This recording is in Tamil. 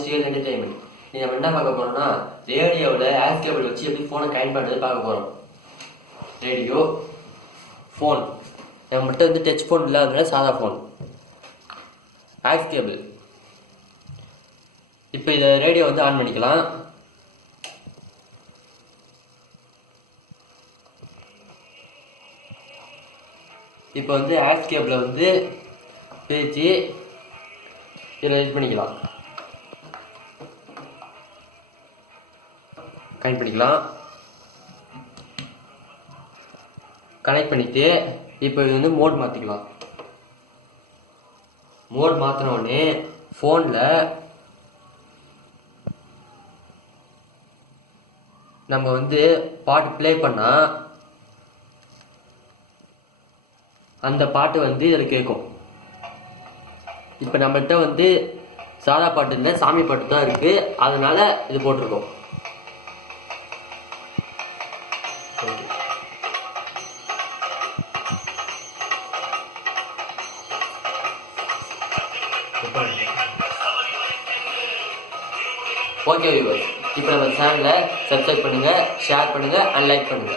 Steel entertainment. நம்ம என்ன பார்க்க போறோம்னா ரேடியோவில் ஆக்ஸ் கேபிள் வச்சு எப்படி ஃபோனை கனெக்ட் பண்ணுறது பார்க்க போகிறோம். ரேடியோ ஃபோன் நம்மகிட்ட வந்து டச் ஃபோன் இல்லாததுனால சாதா ஃபோன் ஆக்ஸ் கேபிள். இப்போ இதை ரேடியோ வந்து ஆன் பண்ணிக்கலாம். இப்போ வந்து ஆக்ஸ் கேபிளை வந்து பிரித்து இதில் இது பண்ணிக்கலாம், கனெக்ட் பண்ணிக்கலாம். கனெக்ட் பண்ணிவிட்டு இப்போ இது வந்து மோட் மாற்றிக்கலாம். மோட் மாற்றினோடனே ஃபோனில் நம்ம வந்து பாட்டு ப்ளே பண்ணால் அந்த பாட்டு வந்து இதில் கேட்கும். இப்போ நம்மள்கிட்ட வந்து சாதா பாட்டு இல்லை, சாமி பாட்டு தான் இருக்குது, அதனால இது போட்டிருக்கோம். ஓகே வியூவர்ஸ், இப்போ நம்ம சேனலை சப்ஸ்கிரைப் பண்ணுங்கள், ஷேர் பண்ணுங்கள் அண்ட் லைக் பண்ணுங்கள்.